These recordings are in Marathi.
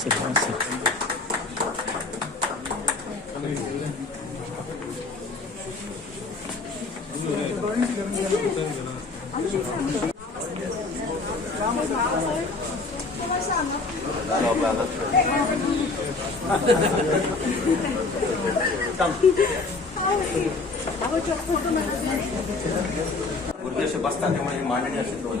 असे बसतात तेव्हा ही मांडणी अशी दोन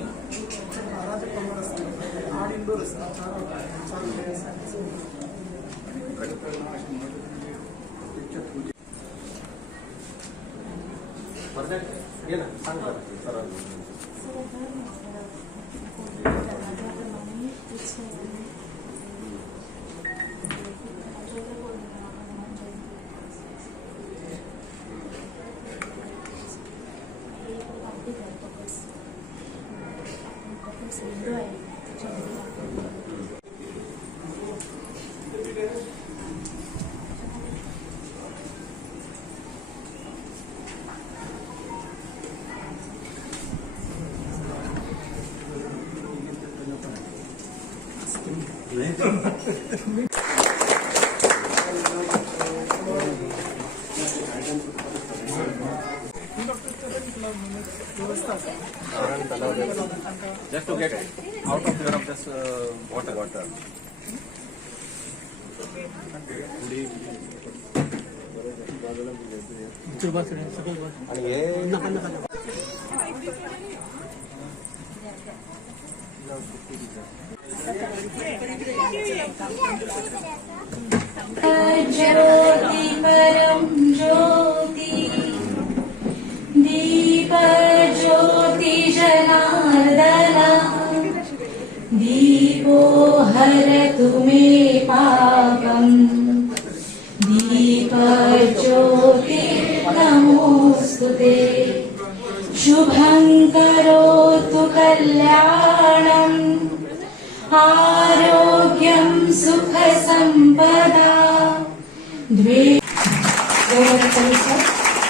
just to get out of your of this water. ज्योति परम ज्योति दीप ज्योति जनार्दना दीपो हरतु मे पापम दीप ज्योति नमोस्तुते शुभं करोतु कल्याणम् आरोग्यं सुख संपदा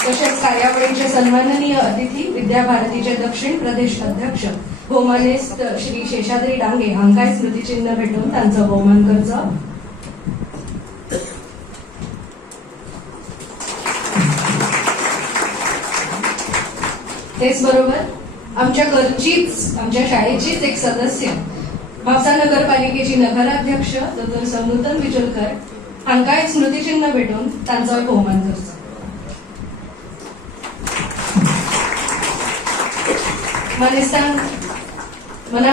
तसेच कार्यावळीचे सन्माननीय अतिथी विद्याभारतीचे दक्षिण प्रदेश अध्यक्ष होमानेस्ट श्री शेषाद्री डांगे अंकाय स्मृतिचिन्ह भेटून त्यांचं बहुमान करचं. तेच बरोबर आमच्या घरचीच आमच्या शाळेचीच एक सदस्य भावसा नगरपालिकेची नगराध्यक्ष डॉ. नूतन विजलकर अंकाय स्मृतिचिन्ह भेटून त्यांचा बहुमान करतो. मानेस्तान मना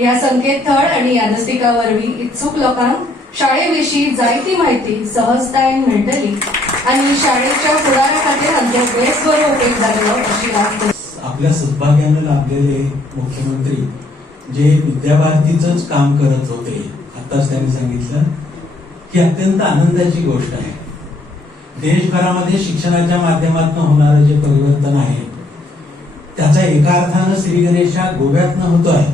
या संकेतस्थळ आणि यादस्तिकावरवी इच्छुक लोकांक शाळेविषयी जायती माहिती सहजतायेन मेळटली आणि शाळेच्या फुडारा खातीर हांचो बेस बरो उपेग जातलो अशी आस्त. आपल्या सद्भाग्याने लाभलेले मुख्यमंत्री जे विद्याभारतीचंच काम करत होते, आताच त्यांनी सांगितलं की अत्यंत आनंदाची गोष्ट आहे. देशभरामध्ये शिक्षणाच्या माध्यमातून होणारं जे परिवर्तन आहे त्याचा एका अर्थानं श्री गणेशा गोव्यातनं होतोय.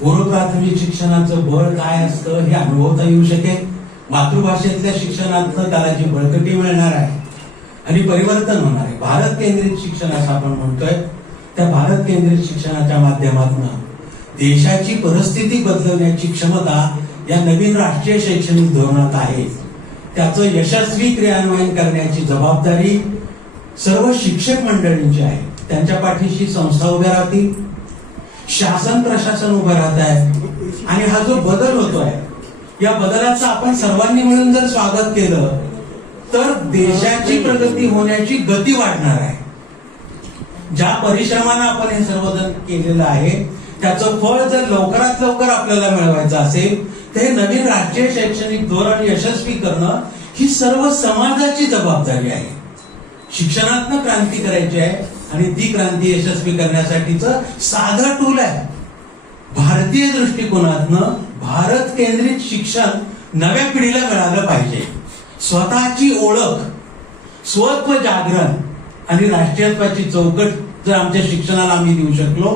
पूर्व प्राथमिक शिक्षणाचं बळ काय असतं हे अनुभवता येऊ शकेल. मातृभाषेतल्या शिक्षणातनं त्याला जी बळकटी मिळणार आहे आणि परिवर्तन होणार आहे. भारत केंद्रित शिक्षण असं आपण म्हणतोय, त्या भारत केंद्रित शिक्षणाच्या माध्यमातून देशाची परिस्थिती बदलवण्याची क्षमता या नवीन राष्ट्रीय शैक्षणिक धोरणात आहे. त्याचं यशस्वी क्रियान्वयन करण्याची जबाबदारी सर्व शिक्षक मंडळींची आहे. त्यांच्या पाठीशी संस्था उभ्या राहतील, शासन प्रशासन उभं राहत आहे आणि हा जो बदल होतोय या बदलाचं आपण सर्वांनी मिळून जर स्वागत केलं तर देशाची प्रगती होण्याची गती वाढणार आहे. ज्या परिश्रमानं आपण हे सर्वजण केलेलं आहे त्याचं फळ जर लवकरात लवकर आपल्याला मिळवायचं असेल तर हे नवीन राष्ट्रीय शैक्षणिक धोरण यशस्वी करणं ही सर्व समाजाची जबाबदारी आहे. शिक्षणातनं क्रांती करायची आहे आणि ती क्रांती यशस्वी करण्यासाठीचं साधं टूल आहे. भारतीय दृष्टिकोनातनं भारत केंद्रित शिक्षण नव्या पिढीला मिळालं पाहिजे. स्वतःची ओळख स्वत्व जागरण आणि राष्ट्रीयत्वाची चौकट जर आमच्या शिक्षणाला आम्ही देऊ शकलो,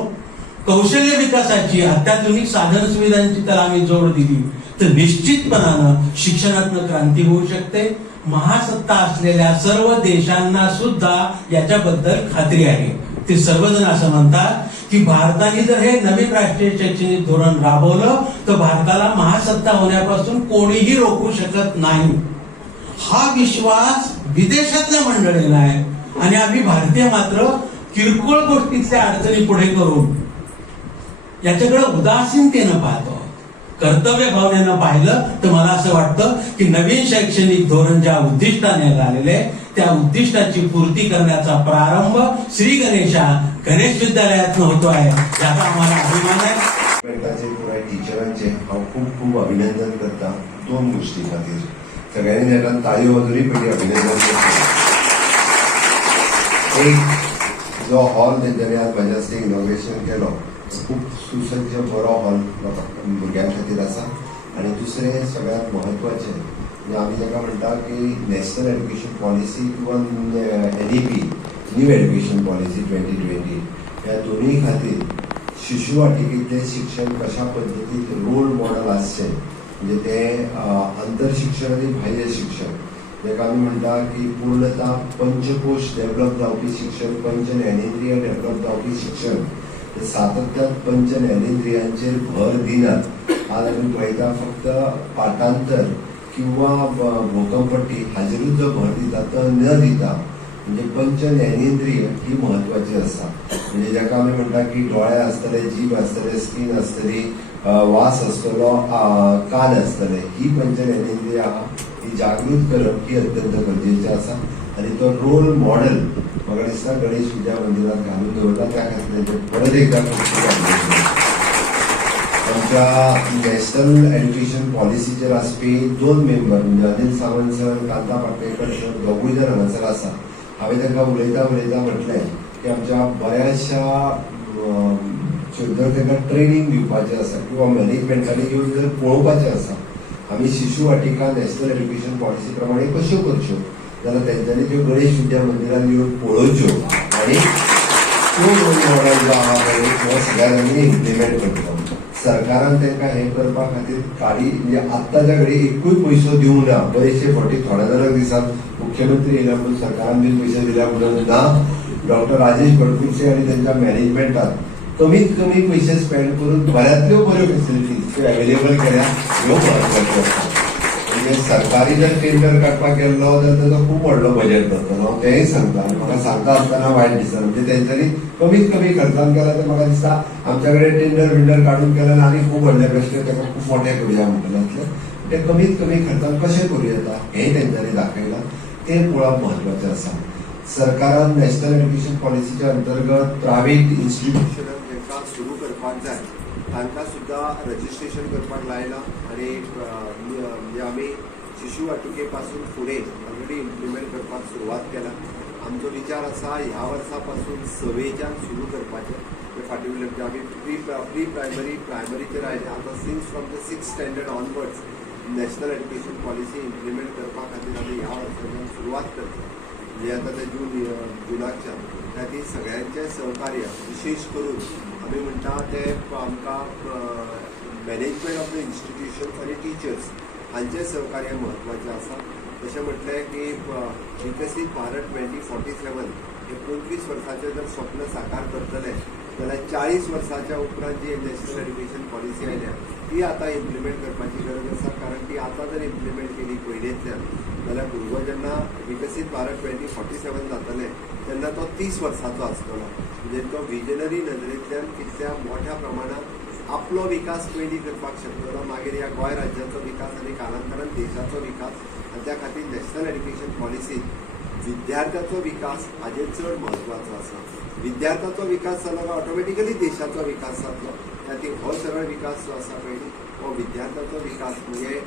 कौशल्य विकासाची अत्याधुनिक साधन सुविधांची तर आम्ही जोड दिली, तर निश्चितपणानं शिक्षणातनं क्रांती होऊ शकते. महासत्ता असलेल्या सर्व देशांना सुद्धा याच्याबद्दल खात्री आहे. ते सर्वजण असं म्हणतात की भारताने जर हे नवीन राष्ट्रीय शैक्षणिक धोरण राबवलं तर भारताला महासत्ता होण्यापासून कोणीही रोखू शकत नाही. हा विश्वास विदेशातल्या मंडळींना आहे आणि आम्ही भारतीय मात्र किरकोळ गोष्टीतल्या अडचणी पुढे करून याच्याकडे उदासीनतेनं पाहतो. कर्तव्य भावनेनं पाहिलं तर मला असं वाटतं की नवीन शैक्षणिक धोरण ज्या उद्दिष्टाने झालेले त्या उद्दिष्टाची पूर्ती करण्याचा प्रारंभ श्री गणेश विद्यालयातून होतो आहे, याचा आम्हाला अभिमान आहे. टीचरांचे हांव खूप खूप अभिनंदन करता 2 गोष्टी खातीर. सगळ्यांनी ताका ताळयो वाजोवनी पयली अभिनंदन करता. एक जो हॉल तेंच्यांनी आज म्हाज्या हस्ते इनॉग्रेशन केलो, खूप सुसज्ज बरो हॉल भुरग्यां खातीर आसा. आणि दुसरें सगळ्यांत म्हत्वाचें म्हणजे आमी ताका म्हणटा की नॅशनल एड्युकेशन पॉलिसी किंवा NEP न्यू एड्युकेशन पॉलिसी 2020 ह्या दोनूय खातीर शिशु वाटिकेंतलें शिक्षण कशा पद्दतीन रोल मॉडेल आसचें, म्हणजे तें अंतर शिक्षण आनी बाह्य शिक्षण, जेका आमी म्हणटा की पूर्णता पंचकोश डेव्हलप जावपी शिक्षण, पंच ज्ञानेंद्रिय डेव्हलप जावपी शिक्षण, सातत्यात पंच ज्ञानेंद्रियांचेर भर दिनात. आज आमी पळयता फक्त पाठांतर किंवा भोकंपट्टी हाजेरूच जो भर दिता तो न दिता म्हणजे पंच ज्ञानेंद्रिय ही महत्वाची आसा. म्हणजे जाका आमी म्हणटा की दोळे आसतले, जीभ आसतले, स्कीन आसतली, वास आसतलो, कान आसतले, ही पंच ज्ञानेंद्रिय आहा ही जागृत करप ही अत्यंत गरजेची आसा. आणि तो रोल मॉडेल म्हाका दिसता गणेश विद्या मंदिरात घालून दवरला, त्या खातीर परत एकदा आमच्या नॅशनल एड्युकेशन पॉलिसीचेर आसपी 2 मेंबर म्हणजे अनिल सावंत सर, कांता पाटणेकर सर दोगूय जण हांगासर आसा. हांवें तांकां उलयता म्हटलें की आमच्या बऱ्याचशा जर तांकां ट्रेनिंग दिवपाचें आसा किंवा मॅनेजमेंटांनी येवन जर पळोवपाचें आसा आमी शिशु वाटिका नॅशनल एड्युकेशन पॉलिसी प्रमाणे कश्यो करच्यो, जाल्यार तेंच्यांनी त्यो गणेश विद्या मंदिरान येवन पळोवच्यो आणि तो रोल मॉडेल जो आहा तो सगळ्यांनी इम्प्लिमेंट करतलो. सरकारान तांकां हें करपा खातीर काडी म्हणजे आत्ताच्या घडी एकूय पयसो दिवंक ना. बरेचशे फावटी थोड्या जाणांक दिसात मुख्यमंत्री येयला पूण सरकारान बी पयशे दिल्या म्हणून ना. डॉक्टर राजेश गडकुर्चे आनी तांच्या मॅनेजमेंटान कमीत कमी पयशे स्पेंड करून बऱ्यांतल्यो बऱ्यो फेसिलिटीज त्यो अवेलेबल केल्या, ह्यो महत्वाच्यो आसा. म्हणजे सरकारी जर टेंडर काडपाक गेल्लो जाल्यार ताचो खूप व्हडलो बजेट जातलो. हांव तेंय सांगता आनी म्हाका सांगता आसतना वायट दिसता. म्हणजे तेंच्यांनी कमीत कमी खर्चान केला तर म्हाका दिसता आमच्या कडेन टेंडर काडून केल्यार आनी खूब व्हडले प्रश्न ताका खूब मोठे करूया म्हणटले आसले. ते कमीत कमी खर्चान कशें करूं येता हें तेंच्यांनी दाखयलां, तें पळोवप महत्वाचें आसा. सरकारान नॅशनल एड्युकेशन पॉलिसीच्या अंतर्गत प्रायव्हेट इन्स्टिट्यूशनां जेका सुरू करपाक जाय तांकां सुद्दां रजिस्ट्रेशन करपाक लायलां. आणि म्हणजे आमी शिशु वाटिके पासून फुडें ऑलरेडी इम्प्लिमेंट करपाक सुरवात केला. आमचो विचार आसा ह्या वर्सा पासून 6वेच्यान सुरू करपाचें. ते फाटीं म्हणजे आमी प्री प्रायमरीचेर आयले. आतां since from the 6th standard onwards national education policy implement करपा खातीर आमी ह्या वर्साच्यान सुरवात करता. म्हणजे आतां ते जुनाच्यान खातीर सगळ्यांचें सहकार्य विशेष करून आमी म्हणटा ते आमकां मॅनेजमेंट ऑफ द इन्स्टिट्यूशन्स आनी टिचर्स हांचें सहकार्य म्हत्वाचें आसा. जशें म्हटलें की विकसीत भारत 2047 हे 25 वर्साचें जर स्वप्न साकार करतले जाल्यार 40 वर्साच्या उपरांत जी नॅशनल एड्युकेशन पॉलिसी आयल्या ती आतां इम्प्लिमेंट करपाची गरज आसा. कारण ती आतां जर इम्प्लिमेंट केली पयलींतल्यान जाल्यार भुरगो जेन्ना विकसीत भारत 2047 जातलें तेन्ना तो 30 वर्साचो आसतलो. म्हणजे तो विजनरी नदरेंतल्यान कितल्या मोठ्या प्रमाणात आपलो विकास पयलीं करपाक शकतलो, मागीर ह्या गोंय राज्याचो विकास आनी कालांतरान देशाचो विकास. आनी त्या खातीर नॅशनल एड्युकेशन पॉलिसीत विद्यार्थ्याचो विकास हाजेर चड म्हत्वाचो आसा. विद्यार्थ्याचो विकास जालो काय ऑटोमॅटिकली देशाचो विकास जातलो. खातीर हो सरळ विकास जो आसा पळय हो विद्यार्थ्याचो विकास म्हणजे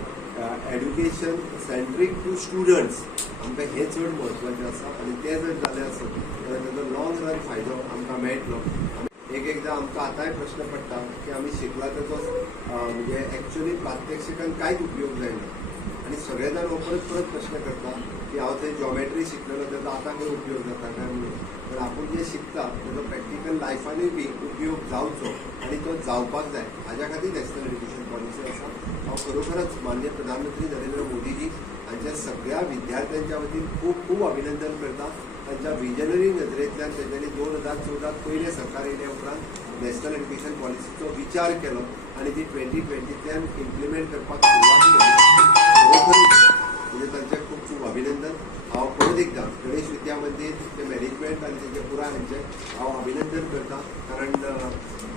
एड्युकेशन सेंट्रीक टू स्टुडंट्स आमकां हें चड म्हत्वाचें आसा. आनी तें जर जालें आसत जाल्यार ताजो लॉंग रन फायदो आमकां मेळटलो. एकदां आमकां आतांय प्रश्न पडटा की आमी शिकला ताचो म्हणजे एक्चुअली प्रात्यक्षिकान कांयच उपयोग जायना. आनी सगळे जाण हो परत प्रश्न करता की हांव थंय जॉमेट्री शिकलेलो तेजो आतां खंय उपयोग जाता काय म्हणून. पण आपूण जे शिकता तेजो प्रॅक्टिकल लायफानूय बी उपयोग जावचो आनी तो जावपाक जाय हाज्या खातीर नॅशनल एड्युकेशन पॉलिसी आसा. हांव खरोखरच माननीय प्रधानमंत्री नरेंद्र मोदीजी हांच्या सगळ्या विद्यार्थ्यांच्या वतीन खूब खूब अभिनंदन करता. तांच्या विजनरी नदरेंतल्यान तेंच्यांनी 2014 पयले सरकार येयल्या उपरांत नॅशनल एड्युकेशन पॉलिसीचो विचार केलो आनी ती 2020तल्यान इम्प्लिमेंट करपाक सुरवात केली. खरोखरच म्हणजे तांचे खूब खूब अभिनंदन. हांव परत एकदां गणेश विद्या मंदिर ते मॅनेजमेंट आनी तेंचे पुराय हांचे हांव अभिनंदन करता. कारण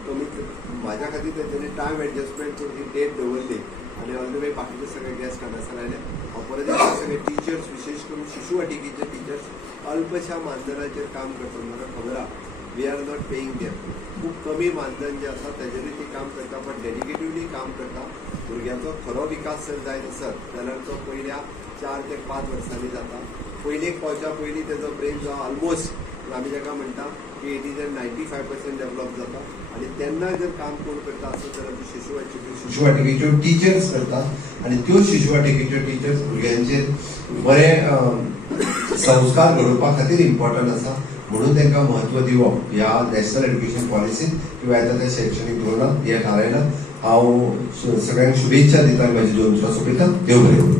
कमीत म्हाज्या खातीर तेंच्यांनी टायम एडजस्टमेंट करून ही डेट दवरली आनी ऑल द वे बाकीचे सगळे गेस्ट हांगासर आयले. हांव परत एकदां सगळे टिचर्स विशेष करून शिशु वाटिकेचे टिचर्स अल्पशा मानधनाचेर काम करतात. म्हाका खबर आहा we are not paying them. खूब कमी मानधन जे आसा तेजेरूय ती काम करता पण डेडिकेटिवली काम करता. भुरग्यांचो खरो विकास जर जायत आसत जाल्यार तो पयल्या 4 ते 5 वर्सांनी जाता. पयलेक पावच्या पयलीं तेजो ब्रेन जो ऑलमोस्ट आमी जाका म्हणटा की 80% डेवलप जाता आनी तेन्ना जर काम कोण करता आसत जाल्यार शिशु वाटिकेच्यो टिचर्स करतात आनी त्यो शिशु वाटिकेच्यो टिचर्स भुरग्यांचेर बरे संस्कार घडोवपा खातीर इम्पॉर्टंट आसा. म्हणून तांकां म्हत्व दिवप ह्या नॅशनल एड्युकेशन पॉलिसीन किंवा येता त्या शैक्षणीक धोरणात हे थारायलां. हांव सगळ्यांक शुभेच्छा दिता आनी म्हाजी 2 दिवसां सोंपयता. देव बरें.